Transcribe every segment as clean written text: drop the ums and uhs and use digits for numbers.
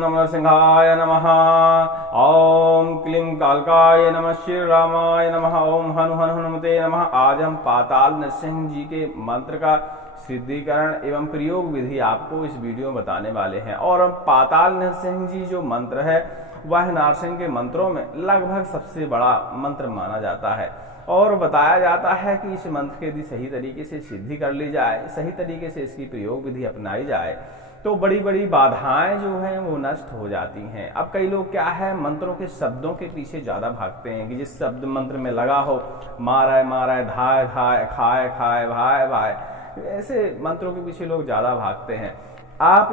नमो नरसिंहाय नमः। ओम क्लीं कालकाय नमः। श्री रामाय नमः। ओम हनुमते नमः। आज हम पाताल नरसिंह जी के मंत्र का सिद्धिकरण एवं प्रयोग विधि आपको इस वीडियो में बताने वाले हैं। और पाताल नरसिंह जी जो मंत्र है वह नरसिंह के मंत्रों में लगभग सबसे बड़ा मंत्र माना जाता है और बताया जाता है कि इस मंत्र की यदि सही तरीके से सिद्धि कर ली जाए, सही तरीके से इसकी प्रयोग विधि अपनाई जाए तो बड़ी बड़ी बाधाएं जो हैं वो नष्ट हो जाती हैं। अब कई लोग क्या है, मंत्रों के शब्दों के पीछे ज्यादा भागते हैं कि जिस शब्द मंत्र में लगा हो, माराय माराय, धाय धाय, खाए खाए, भाय भाय, ऐसे मंत्रों के पीछे लोग ज्यादा भागते हैं। आप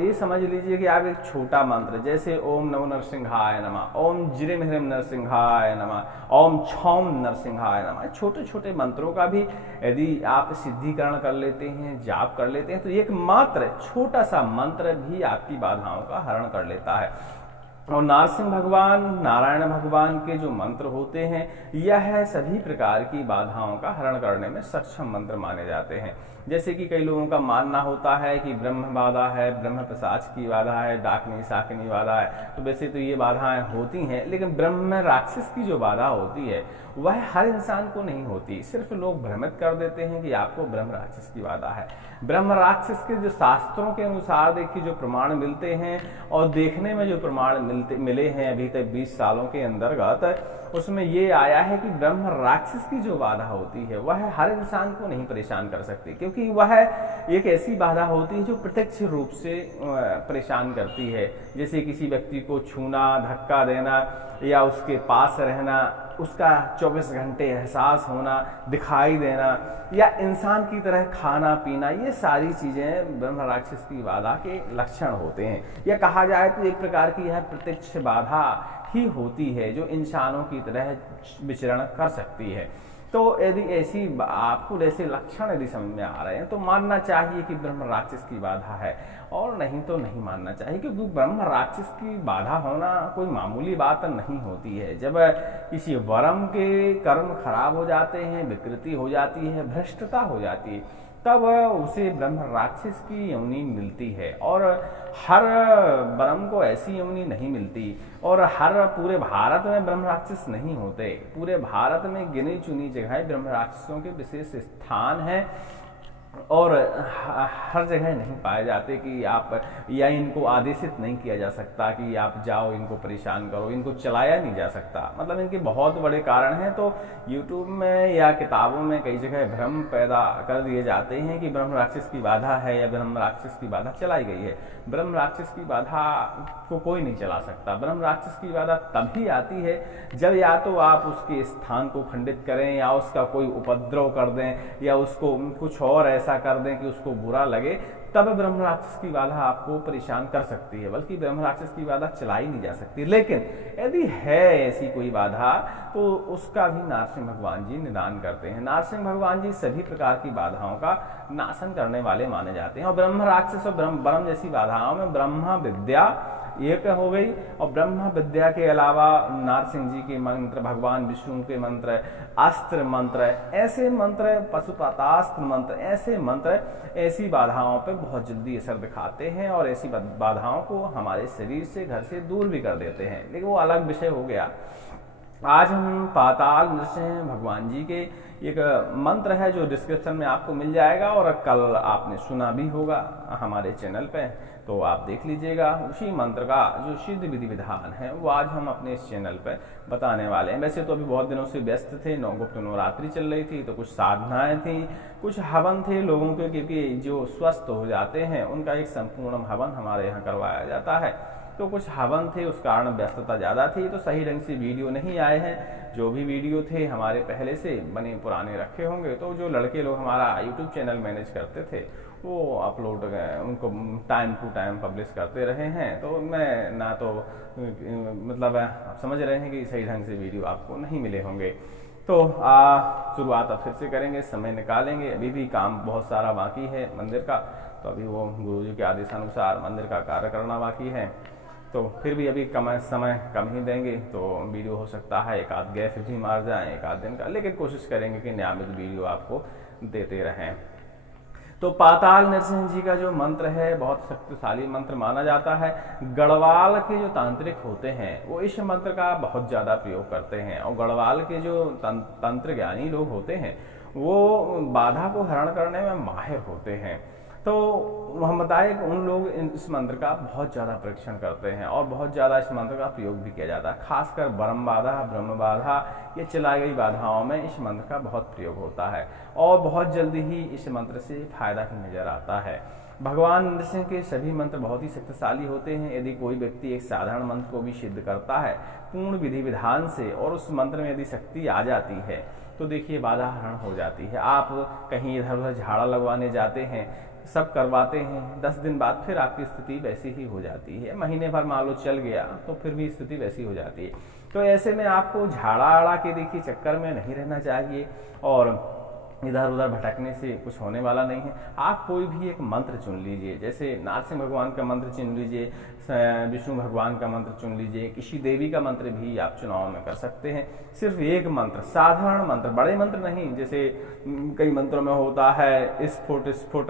ये समझ लीजिए कि आप एक छोटा मंत्र जैसे ओम नमो नरसिंहाय नमः, ओम ज्रीम ह्रीम नरसिंहाय नमः, ओम छौम नरसिंहाय नमः, छोटे छोटे मंत्रों का भी यदि आप सिद्धिकरण कर लेते हैं, जाप कर लेते हैं तो एक मात्र छोटा सा मंत्र भी आपकी बाधाओं का हरण कर लेता है। और नरसिंह भगवान, नारायण भगवान के जो मंत्र होते हैं यह सभी प्रकार की बाधाओं का हरण करने में सक्षम मंत्र माने जाते हैं। जैसे कि कई लोगों का मानना होता है कि ब्रह्म बाधा है, ब्रह्म पिशाच की बाधा है, डाकनी शाकनी बाधा है, तो वैसे तो ये बाधाएं होती हैं, लेकिन ब्रह्म राक्षस की जो बाधा होती है वह हर इंसान को नहीं होती। सिर्फ लोग भ्रमित कर देते हैं कि आपको ब्रह्म राक्षस की बाधा है। ब्रह्म राक्षस के जो शास्त्रों के अनुसार देखिए जो प्रमाण मिलते हैं और देखने में जो प्रमाण मिले हैं अभी तक 20 सालों के अंतर्गत, उसमें ये आया है कि ब्रह्म राक्षस की जो बाधा होती है वह हर इंसान को नहीं परेशान कर सकती, क्योंकि वह एक ऐसी बाधा होती है जो प्रत्यक्ष रूप से परेशान करती है। जैसे किसी व्यक्ति को छूना, धक्का देना या उसके पास रहना, उसका 24 घंटे एहसास होना, दिखाई देना या इंसान की तरह खाना पीना, ये सारी चीजें ब्रह्म राक्षस की बाधा के लक्षण होते हैं। या कहा जाए तो एक प्रकार की यह प्रत्यक्ष बाधा ही होती है जो इंसानों की तरह विचरण कर सकती है। तो यदि ऐसी आपको ऐसे लक्षण यदि समझ में आ रहे हैं तो मानना चाहिए कि ब्रह्म राक्षस की बाधा है, और नहीं तो नहीं मानना चाहिए, क्योंकि ब्रह्म राक्षस की बाधा होना कोई मामूली बात नहीं होती है। जब किसी वर्म के कर्म खराब हो जाते हैं, विकृति हो जाती है, भ्रष्टता हो जाती है, तब उसे ब्रह्म राक्षस की योनि मिलती है। और हर ब्रह्म को ऐसी योनि नहीं मिलती, और हर पूरे भारत में ब्रह्म राक्षस नहीं होते। पूरे भारत में गिनी चुनी जगह ब्रह्म राक्षसों के विशेष स्थान हैं और हर जगह नहीं पाए जाते कि आप, या इनको आदेशित नहीं किया जा सकता कि आप जाओ इनको परेशान करो, इनको चलाया नहीं जा सकता। मतलब इनके बहुत बड़े कारण हैं। तो YouTube में या किताबों में कई जगह भ्रम पैदा कर दिए जाते हैं कि ब्रह्म राक्षस की बाधा है या ब्रह्म राक्षस की बाधा चलाई गई है। ब्रह्म राक्षस की बाधा को कोई नहीं चला सकता। ब्रह्म राक्षस की बाधा तभी आती है जब या तो आप उसके स्थान को खंडित करें, या उसका कोई उपद्रव कर दें, या उसको कुछ और ऐसा कर दें कि उसको बुरा लगे, तब ब्रह्म राक्षस की बाधा आपको परेशान कर सकती है। बल्कि ब्रह्म राक्षस की बाधा चलाई नहीं जा सकती। लेकिन यदि है ऐसी कोई बाधा तो उसका भी नरसिंह भगवान जी निदान करते हैं। नरसिंह भगवान जी सभी प्रकार की बाधाओं का नाशन करने वाले माने जाते हैं। और ब्रह्म राक्षस और ब्रह्म जैसी बाधाओं में ब्रह्म विद्या एक हो गई, और ब्रह्म विद्या के अलावा नरसिंह जी के मंत्र, भगवान विष्णु के मंत्र, अस्त्र मंत्र, ऐसे मंत्र, पशुपतास्त्र मंत्र, ऐसे मंत्र ऐसी बाधाओं पे बहुत जल्दी असर दिखाते हैं और ऐसी बाधाओं को हमारे शरीर से, घर से दूर भी कर देते हैं। लेकिन वो अलग विषय हो गया। आज हम पाताल नरसिंह भगवान जी के एक मंत्र है जो डिस्क्रिप्शन में आपको मिल जाएगा, और कल आपने सुना भी होगा हमारे चैनल पे, तो आप देख लीजिएगा। उसी मंत्र का जो सिद्ध विधि विधान है वो आज हम अपने इस चैनल पे बताने वाले हैं। वैसे तो अभी बहुत दिनों से व्यस्त थे, गुप्त नवरात्रि चल रही थी, तो कुछ साधनाएं थी, कुछ हवन थे लोगों के, क्योंकि जो स्वस्थ हो जाते हैं उनका एक संपूर्ण हवन हमारे यहाँ करवाया जाता है। तो कुछ हवन थे, उस कारण व्यस्तता ज़्यादा थी, तो सही ढंग से वीडियो नहीं आए हैं। जो भी वीडियो थे हमारे पहले से बने पुराने रखे होंगे। तो जो लड़के लोग हमारा यूट्यूब चैनल मैनेज करते थे वो अपलोड उनको टाइम टू टाइम पब्लिश करते रहे हैं। तो मैं ना तो मतलब आप समझ रहे हैं कि सही ढंग से वीडियो आपको नहीं मिले होंगे। तो शुरुआत अब फिर से करेंगे, समय निकालेंगे। अभी भी काम बहुत सारा बाकी है मंदिर का, तो अभी वो गुरुजी के आदेशानुसार मंदिर का कार्य करना बाकी है। तो फिर भी अभी समय कम ही देंगे, तो वीडियो हो सकता है एक आध गैप भी मार जाए एक आध दिन का, लेकिन कोशिश करेंगे कि नियमित वीडियो आपको देते रहें। तो पाताल नरसिंह जी का जो मंत्र है बहुत शक्तिशाली मंत्र माना जाता है। गढ़वाल के जो तांत्रिक होते हैं वो इस मंत्र का बहुत ज़्यादा प्रयोग करते हैं, और गढ़वाल के जो तंत्र ज्ञानी लोग होते हैं वो बाधा को हरण करने में माहिर होते हैं। तो हम बताएं कि उन लोग इस मंत्र का बहुत ज़्यादा परीक्षण करते हैं और बहुत ज़्यादा इस मंत्र का प्रयोग भी किया जाता है। खासकर ब्रह्म बाधा, ब्रह्म बाधा, ये चलाई गई बाधाओं में इस मंत्र का बहुत प्रयोग होता है और बहुत जल्दी ही इस मंत्र से फायदा भी नजर आता है। भगवान नरसिंह के सभी मंत्र बहुत ही शक्तिशाली होते हैं। यदि कोई व्यक्ति एक साधारण मंत्र को भी सिद्ध करता है पूर्ण विधि विधान से और उस मंत्र में यदि शक्ति आ जाती है तो देखिए बाधा हरण हो जाती है। आप कहीं इधर उधर झाड़ा लगवाने जाते हैं, सब करवाते हैं, 10 दिन बाद फिर आपकी स्थिति वैसी ही हो जाती है। महीने भर मान लो चल गया तो फिर भी स्थिति वैसी हो जाती है। तो ऐसे में आपको झाड़ा आड़ा के देखिए चक्कर में नहीं रहना चाहिए और इधर उधर भटकने से कुछ होने वाला नहीं है। आप कोई भी एक मंत्र चुन लीजिए, जैसे नरसिंह भगवान का मंत्र चुन लीजिए, विष्णु भगवान का मंत्र चुन लीजिए, किसी देवी का मंत्र भी आप चुनाव में कर सकते हैं। सिर्फ एक मंत्र, साधारण मंत्र, बड़े मंत्र नहीं। जैसे कई मंत्रों में होता है स्फुट स्फुट,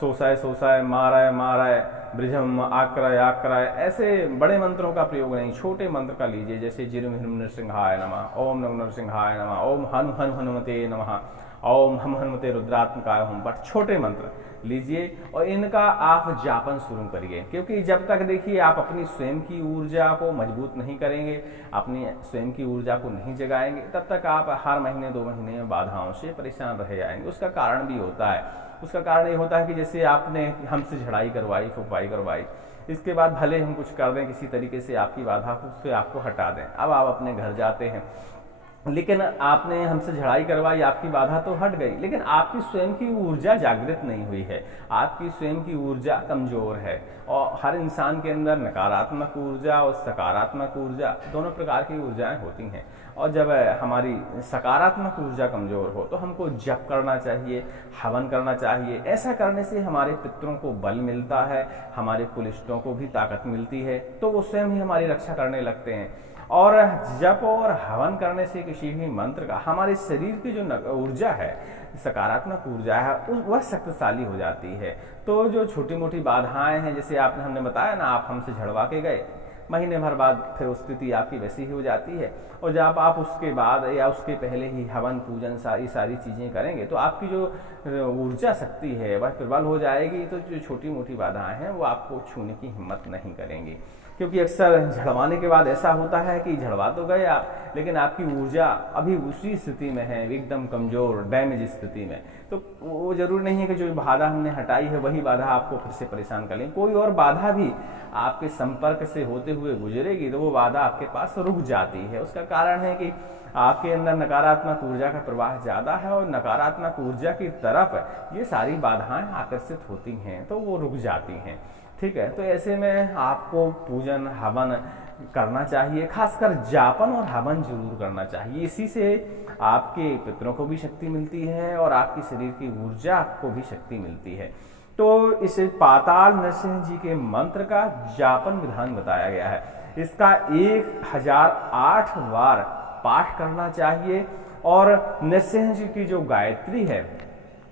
सोसाय सोसाय, माराय माराय, ब्रिजम आक्रय आक्रय, ऐसे बड़े मंत्रों का प्रयोग नहीं, छोटे मंत्र का लीजिए। जैसे जिरुम हिरुम नरसिंहाय नमः, ओम नमो नरसिंहाय नमः, ओम हनु हनु हनुमते नमः, ओम हम हनुमते रुद्रात्मकाय होम, बट छोटे मंत्र लीजिए और इनका आप जापन शुरू करिए। क्योंकि जब तक देखिए आप अपनी स्वयं की ऊर्जा को मजबूत नहीं करेंगे, अपनी स्वयं की ऊर्जा को नहीं जगाएंगे, तब तक आप हर महीने 2 महीने में बाधाओं से परेशान रह जाएंगे। उसका कारण भी होता है, उसका कारण ये होता है कि जैसे आपने हमसे झड़ाई करवाई, फुकवाई करवाई, इसके बाद भले हम कुछ कर दें किसी तरीके से आपकी बाधा को, उससे आपको हटा दें। अब आप अपने घर जाते हैं, लेकिन आपने हमसे झड़ाई करवाई, आपकी बाधा तो हट गई, लेकिन आपकी स्वयं की ऊर्जा जागृत नहीं हुई है, आपकी स्वयं की ऊर्जा कमजोर है। और हर इंसान के अंदर नकारात्मक ऊर्जा और सकारात्मक ऊर्जा दोनों प्रकार की ऊर्जाएं होती हैं। और जब हमारी सकारात्मक ऊर्जा कमजोर हो तो हमको जप करना चाहिए, हवन करना चाहिए। ऐसा करने से हमारे पितरों को बल मिलता है, हमारे कुलिष्टों को भी ताकत मिलती है, तो वो स्वयं ही हमारी रक्षा करने लगते हैं। और जप और हवन करने से किसी भी मंत्र का हमारे शरीर की जो ऊर्जा है, सकारात्मक ऊर्जा है, वह शक्तिशाली हो जाती है। तो जो छोटी मोटी बाधाएं हैं, जैसे हमने बताया ना, आप हमसे झड़वा के गए, महीने भर बाद फिर स्थिति आपकी वैसी ही हो जाती है। और जब आप उसके बाद या उसके पहले ही हवन पूजन सारी चीज़ें करेंगे तो आपकी जो ऊर्जा शक्ति है वह प्रबल हो जाएगी। तो जो छोटी मोटी बाधाएं हैं वो आपको छूने की हिम्मत नहीं करेंगी। क्योंकि अक्सर झड़वाने के बाद ऐसा होता है कि झड़वा तो गए आप, लेकिन आपकी ऊर्जा अभी उसी स्थिति में है, एकदम कमजोर डैमेज स्थिति में। तो वो जरूरी नहीं है कि जो बाधा हमने हटाई है वही बाधा आपको फिर से परेशान कर लें। कोई और बाधा भी आपके संपर्क से होते हुए गुजरेगी तो वो बाधा आपके पास रुक जाती है। उसका कारण है कि आपके अंदर नकारात्मक ऊर्जा का प्रवाह ज्यादा है और नकारात्मक ऊर्जा की तरफ ये सारी बाधाएं आकर्षित होती हैं, तो वो रुक जाती हैं। ठीक है, तो ऐसे में आपको पूजन हवन करना चाहिए, खासकर जापन और हवन जरूर करना चाहिए। इसी से आपके पितरों को भी शक्ति मिलती है और आपकी शरीर की ऊर्जा को भी शक्ति मिलती है। तो इस पाताल नरसिंह जी के मंत्र का जापन विधान बताया गया है। इसका 1008 बार पाठ करना चाहिए। और नरसिंह जी की जो गायत्री है,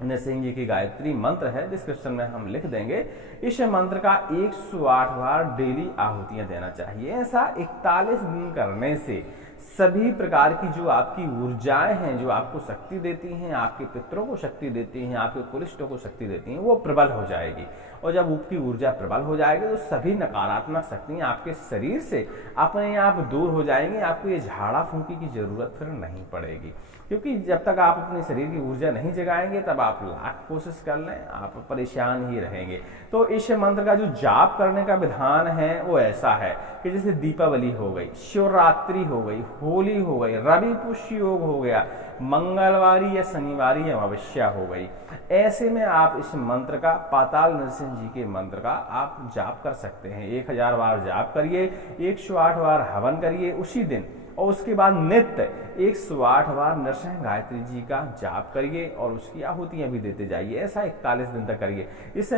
नरसिंह जी की गायत्री मंत्र है, डिस्क्रिप्शन में हम लिख देंगे, इस मंत्र का 108 बार डेली आहुतियां देना चाहिए। ऐसा 41 दिन करने से सभी प्रकार की जो आपकी ऊर्जाएं हैं, जो आपको शक्ति देती हैं, आपके पितरों को शक्ति देती हैं, आपके कुलिष्टों को शक्ति देती हैं, वो प्रबल हो जाएगी। और जब आपकी ऊर्जा प्रबल हो जाएगी तो सभी नकारात्मक शक्तियां आपके शरीर से अपने आप दूर हो जाएंगी। आपको ये झाड़ा फूंकी की जरूरत फिर नहीं पड़ेगी। क्योंकि जब तक आप अपने शरीर की ऊर्जा नहीं जगाएंगे तब आप लाख कोशिश कर लें, आप परेशान ही रहेंगे। तो इस मंत्र का जो जाप करने का विधान है वो ऐसा है कि जैसे दीपावली हो गई, शिवरात्रि हो गई, होली हो गई, रवि पुष्य योग हो गया, मंगलवारी या शनिवारी अमावस्या हो गई, ऐसे में आप इस मंत्र का, पाताल नरसिंह जी के मंत्र का आप जाप कर सकते हैं। 1000 बार जाप करिए, 108 बार हवन करिए उसी दिन, और उसके बाद नित्य 108 बार नरसिंह गायत्री जी का जाप करिए और उसकी आहुतियां भी देते जाइए। ऐसा 41 दिन तक करिए। इस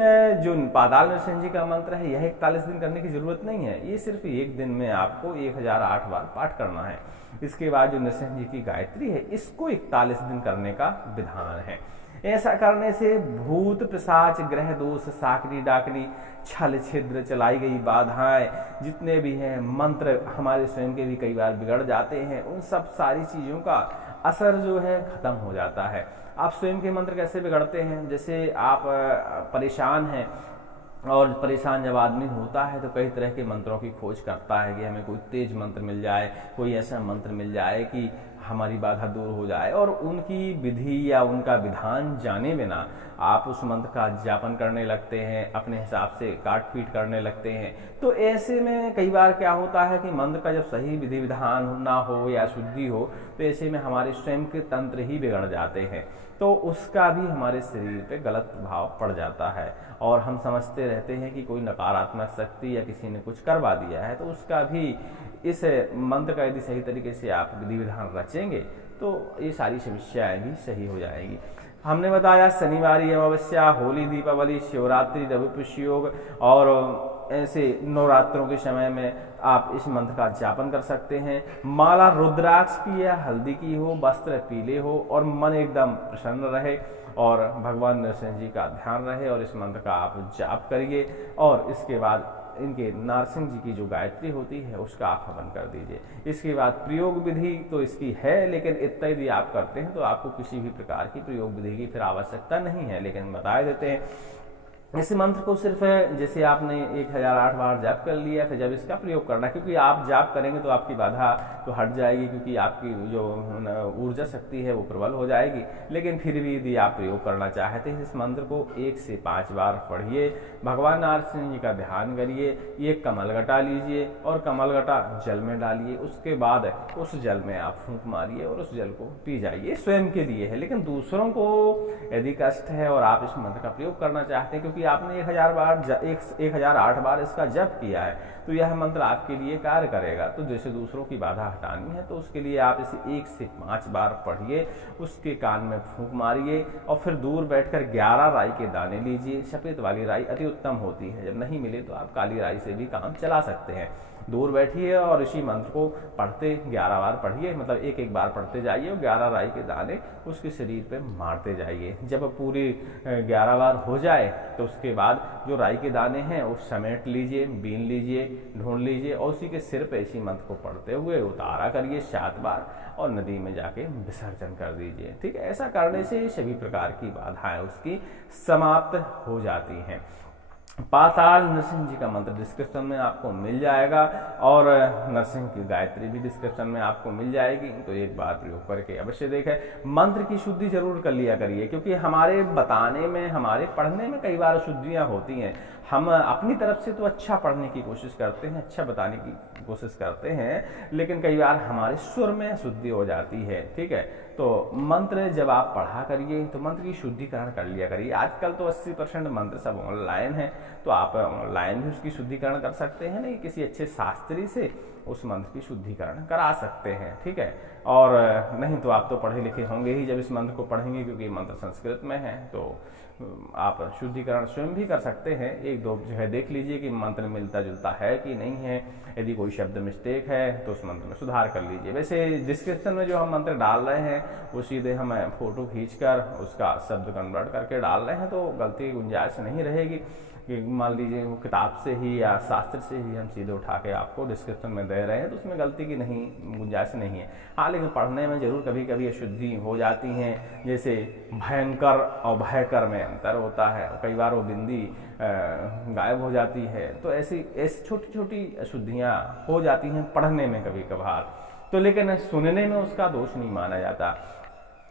जो पाताल नरसिंह जी का मंत्र है यह 41 दिन करने की जरूरत नहीं है, ये सिर्फ एक दिन में आपको 1008 बार पाठ करना है। इसके बाद जो नरसिंह जी की गायत्री है इसको 41 दिन करने का विधान है। ऐसा करने से भूत पिशाच ग्रह दोष साकनी डाकनी छल छिद्र चलाई गई बाधाएं जितने भी हैं, मंत्र हमारे स्वयं के भी कई बार बिगड़ जाते हैं, उन सब सारी चीज़ों का असर जो है खत्म हो जाता है। आप स्वयं के मंत्र कैसे बिगड़ते हैं? जैसे आप परेशान हैं और परेशान जब आदमी होता है तो कई तरह के मंत्रों की खोज करता है कि हमें कोई तेज मंत्र मिल जाए, कोई ऐसा मंत्र मिल जाए कि हमारी बाधा दूर हो जाए, और उनकी विधि या उनका विधान जाने बिना आप उस मंत्र का जापन करने लगते हैं, अपने हिसाब से काट पीट करने लगते हैं। तो ऐसे में कई बार क्या होता है कि मंत्र का जब सही विधि विधान ना हो या शुद्धि हो तो ऐसे में हमारे स्वयं के तंत्र ही बिगड़ जाते हैं, तो उसका भी हमारे शरीर पे गलत प्रभाव पड़ जाता है। और हम समझते रहते हैं कि कोई नकारात्मक शक्ति या किसी ने कुछ करवा दिया है, तो उसका भी इस मंत्र का यदि सही तरीके से आप विधि विधान रचेंगे तो ये सारी समस्याएं भी सही हो जाएगी। हमने बताया शनिवारी अमावस्या, होली, दीपावली, शिवरात्रि, रविपुष्य योग और ऐसे नवरात्रों के समय में आप इस मंत्र का जापन कर सकते हैं। माला रुद्राक्ष की या हल्दी की हो, वस्त्र पीले हो और मन एकदम प्रसन्न रहे और भगवान नरसिंह जी का ध्यान रहे और इस मंत्र का आप जाप करिए। और इसके बाद इनके नरसिंह जी की जो गायत्री होती है उसका आप हवन कर दीजिए। इसके बाद प्रयोग विधि तो इसकी है, लेकिन इतना यदि आप करते हैं तो आपको किसी भी प्रकार की प्रयोग विधि की फिर आवश्यकता नहीं है। लेकिन बता देते हैं इस मंत्र को सिर्फ जैसे आपने 1008 बार जाप कर लिया, फिर जब इसका प्रयोग करना है, क्योंकि आप जाप करेंगे तो आपकी बाधा तो हट जाएगी, क्योंकि आपकी जो ऊर्जा शक्ति है वो प्रबल हो जाएगी। लेकिन फिर भी यदि आप प्रयोग करना चाहते हैं इस मंत्र को 1 से 5 बार पढ़िए, भगवान नरसिंह जी का ध्यान करिए, एक कमलगटा लीजिए और कमलगटा जल में डालिए, उसके बाद उस जल में आप फूंक मारिए और उस जल को पी जाइए। स्वयं के लिए है, लेकिन दूसरों को यदि कष्ट है और आप इस मंत्र का प्रयोग करना चाहते हैं, क्योंकि आपने 1008 बार इसका जप किया है, तो यह मंत्र आपके लिए कार्य करेगा। तो जैसे दूसरों की बाधा हटानी है तो उसके लिए आप इसे 1 से 5 बार पढ़िए, उसके कान में फूंक मारिए और फिर दूर बैठकर 11 राई के दाने लीजिए। सफेद वाली राई अति उत्तम होती है, जब नहीं मिले तो आप काली राई से भी काम चला सकते हैं। दूर बैठिए और इसी मंत्र को पढ़ते 11 बार पढ़िए, मतलब एक बार पढ़ते जाइए और 11 राई के दाने उसके शरीर पे मारते जाइए। जब पूरी 11 बार हो जाए तो उसके बाद जो राई के दाने हैं वो समेट लीजिए, बीन लीजिए, ढूंढ लीजिए और उसी के सिर पे इसी मंत्र को पढ़ते हुए उतारा करिए 7 बार और नदी में जाके विसर्जन कर दीजिए। ठीक है, ऐसा करने से सभी प्रकार की बाधाएं उसकी समाप्त हो जाती हैं। पाताल नरसिंह जी का मंत्र डिस्क्रिप्शन में आपको मिल जाएगा और नरसिंह की गायत्री भी डिस्क्रिप्शन में आपको मिल जाएगी, तो एक बार प्रयोग करके अवश्य देखें। मंत्र की शुद्धि जरूर कर लिया करिए, क्योंकि हमारे बताने में, हमारे पढ़ने में कई बार अशुद्धियां होती हैं। हम अपनी तरफ से तो अच्छा पढ़ने की कोशिश करते हैं, अच्छा बताने की कोशिश करते हैं, लेकिन कई बार हमारे सुर में अशुद्धि हो जाती है। ठीक है, तो मंत्र जब आप पढ़ा करिए तो मंत्र की शुद्धिकरण कर लिया करिए। आजकल तो 80% मंत्र सब ऑनलाइन है, तो आप ऑनलाइन भी उसकी शुद्धिकरण कर सकते हैं, नहीं किसी अच्छे शास्त्री से उस मंत्र की शुद्धिकरण करा सकते हैं। ठीक है, और नहीं तो आप तो पढ़े लिखे होंगे ही जब इस मंत्र को पढ़ेंगे, क्योंकि मंत्र संस्कृत में है, तो आप शुद्धिकरण स्वयं भी कर सकते हैं। 1-2 जगह देख लीजिए कि मंत्र मिलता जुलता है कि नहीं है, यदि कोई शब्द मिस्टेक है तो उस मंत्र में सुधार कर लीजिए। वैसे डिस्क्रिप्शन में जो हम मंत्र डाल रहे हैं वो सीधे हम फोटो खींचकर उसका शब्द कन्वर्ट करके डाल रहे हैं, तो गलती की गुंजाइश नहीं रहेगी कि मान लीजिए वो किताब से ही या शास्त्र से ही हम सीधे उठा के आपको डिस्क्रिप्शन में दे रहे हैं, तो उसमें गलती की नहीं गुंजाइश नहीं है। हाँ, लेकिन पढ़ने में जरूर कभी कभी अशुद्धि हो जाती हैं, जैसे भयंकर और भयकर में अंतर होता है, कई बार वो बिंदी गायब हो जाती है, तो ऐसी छोटी छोटी अशुद्धियाँ हो जाती हैं पढ़ने में कभी कभार, तो लेकिन सुनने में उसका दोष नहीं माना जाता।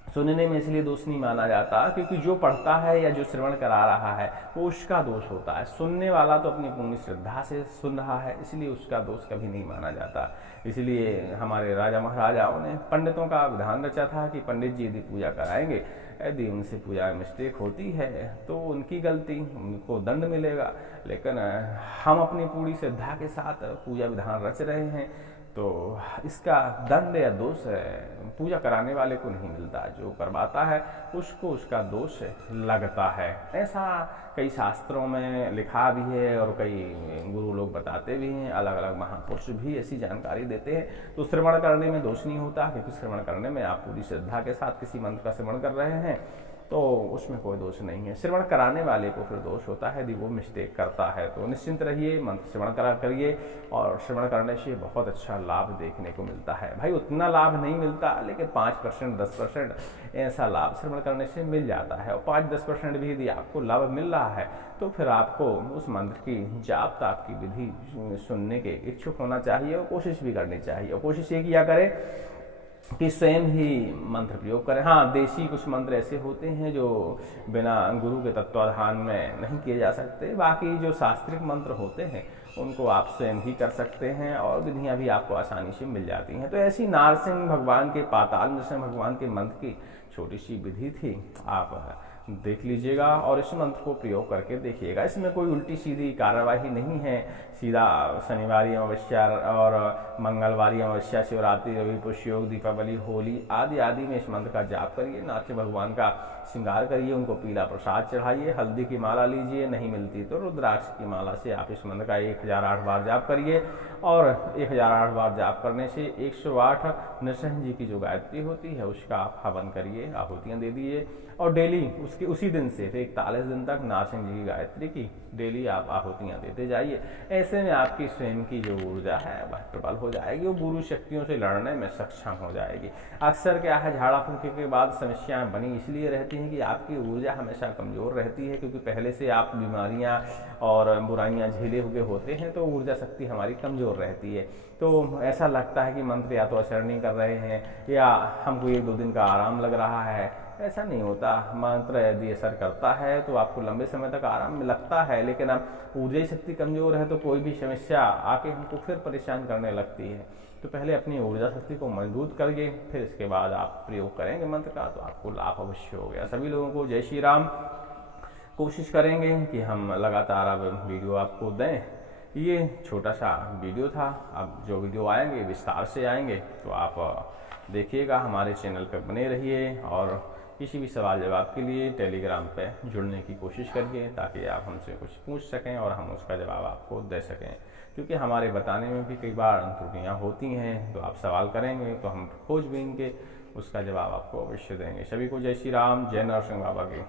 सुनने में इसलिए दोष नहीं माना जाता क्योंकि जो पढ़ता है या जो श्रवण करा रहा है वो उसका दोष होता है। सुनने वाला तो अपनी पूर्ण श्रद्धा से सुन रहा है, इसलिए उसका दोष कभी नहीं माना जाता। इसलिए हमारे राजा महाराजाओं ने पंडितों का विधान रचा था कि पंडित जी यदि पूजा कराएंगे, यदि उनसे पूजा में मिस्टेक होती है तो उनकी गलती, उनको दंड मिलेगा, लेकिन हम अपनी पूरी श्रद्धा के साथ पूजा विधान रच रहे हैं तो इसका दंड या दोष पूजा कराने वाले को नहीं मिलता, जो करवाता है उसको उसका दोष लगता है। ऐसा कई शास्त्रों में लिखा भी है और कई गुरु लोग बताते भी हैं, अलग अलग महापुरुष भी ऐसी जानकारी देते हैं। तो श्रवण करने में दोष नहीं होता, क्योंकि श्रवण करने में आप पूरी श्रद्धा के साथ किसी मंत्र का श्रवण कर रहे हैं, तो उसमें कोई दोष नहीं है। श्रवण कराने वाले को फिर दोष होता है यदि वो मिस्टेक करता है। तो निश्चिंत रहिए, मंत्र श्रवण करिए और श्रवण करने से बहुत अच्छा लाभ देखने को मिलता है। भाई उतना लाभ नहीं मिलता, लेकिन 5% 10% ऐसा लाभ श्रवण करने से मिल जाता है। और 5-10% भी यदि आपको लाभ मिल रहा है तो फिर आपको उस मंत्र की जाप ताप की विधि सुनने के इच्छुक होना चाहिए और कोशिश भी करनी चाहिए। और कोशिश ये किया करें कि स्वयं ही मंत्र प्रयोग करें। हाँ, देशी कुछ मंत्र ऐसे होते हैं जो बिना गुरु के तत्वाधान में नहीं किए जा सकते। बाकी जो शास्त्रिक मंत्र होते हैं उनको आप स्वयं ही कर सकते हैं और विधियां भी आपको आसानी से मिल जाती हैं। तो ऐसी नारसिंह भगवान के, पाताल नरसिंह भगवान के मंत्र की छोटी सी विधि थी, आप देख लीजिएगा और इस मंत्र को प्रयोग करके देखिएगा। इसमें कोई उल्टी सीधी कार्यवाही नहीं है। सीधा शनिवारी अमावस्या और मंगलवारी अमावस्या, शिवरात्रि, रवि पुष्य योग, दीपावली, होली आदि आदि में इस मंत्र का जाप करिए। नारसिंह भगवान का श्रृंगार करिए, उनको पीला प्रसाद चढ़ाइए, हल्दी की माला लीजिए, नहीं मिलती तो रुद्राक्ष की माला से आप इस मंत्र का 1008 बार जाप करिए। और 1008 बार जाप करने से 108 नरसिंह जी की जो गायत्री होती है उसका आप हवन करिए, आहुतियाँ दे दीजिए और डेली उसके उसी दिन से 41 दिन तक नरसिंह जी की गायत्री की डेली आप आहुतियाँ देते जाइए। ऐसे में आपकी स्वयं की जो ऊर्जा है वह प्रबल हो जाएगी, वो गुरु शक्तियों से लड़ने में सक्षम हो जाएगी। अक्सर क्या है, झाड़ा फूंके के बाद समस्याएं बनी इसलिए रहती हैं कि आपकी ऊर्जा हमेशा कमज़ोर रहती है, क्योंकि पहले से आप बीमारियां और बुराइयां झेले हुए होते हैं, तो ऊर्जा शक्ति हमारी कमज़ोर रहती है। तो ऐसा लगता है कि मंत्र या तो असर नहीं कर रहे हैं या हमको 1-2 दिन का आराम लग रहा है। ऐसा नहीं होता। मंत्र यदि असर करता है तो आपको लंबे समय तक आराम में लगता है, लेकिन अब ऊर्जा शक्ति कमज़ोर है तो कोई भी समस्या आके हमको फिर परेशान करने लगती है। तो पहले अपनी ऊर्जा शक्ति को मजबूत करिए, फिर इसके बाद आप प्रयोग करेंगे मंत्र का तो आपको लाभ अवश्य हो गया। सभी लोगों को जय श्री राम। कोशिश करेंगे कि हम लगातार अब वीडियो आपको दें। ये छोटा सा वीडियो था, अब जो वीडियो आएंगे विस्तार से आएंगे, तो आप देखिएगा। हमारे चैनल पर बने रहिए और किसी भी सवाल जवाब के लिए टेलीग्राम पे जुड़ने की कोशिश करिए, ताकि आप हमसे कुछ पूछ सकें और हम उसका जवाब आपको दे सकें। क्योंकि हमारे बताने में भी कई बार त्रुटियाँ होती हैं, तो आप सवाल करेंगे तो हम खोजबीन के उसका जवाब आपको अवश्य देंगे। सभी को जय श्री राम, जय नरसिंह बाबा की।